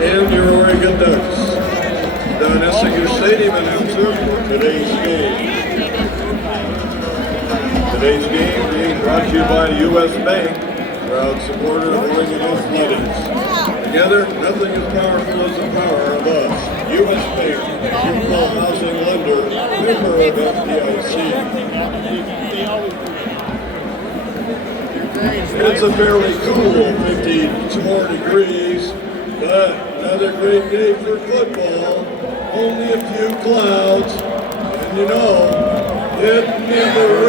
and your Oregon Ducks. Don Essinger Stadium announcer for today's game. Today's game being brought to you by U.S. Bank, proud supporter of Oregon Athletics. Together, nothing as powerful as the power of us. U.S. Bank, equal housing lender, member of FDIC. It's a fairly cool 54 degrees, but another great day for football. Only a few clouds, and you know, it never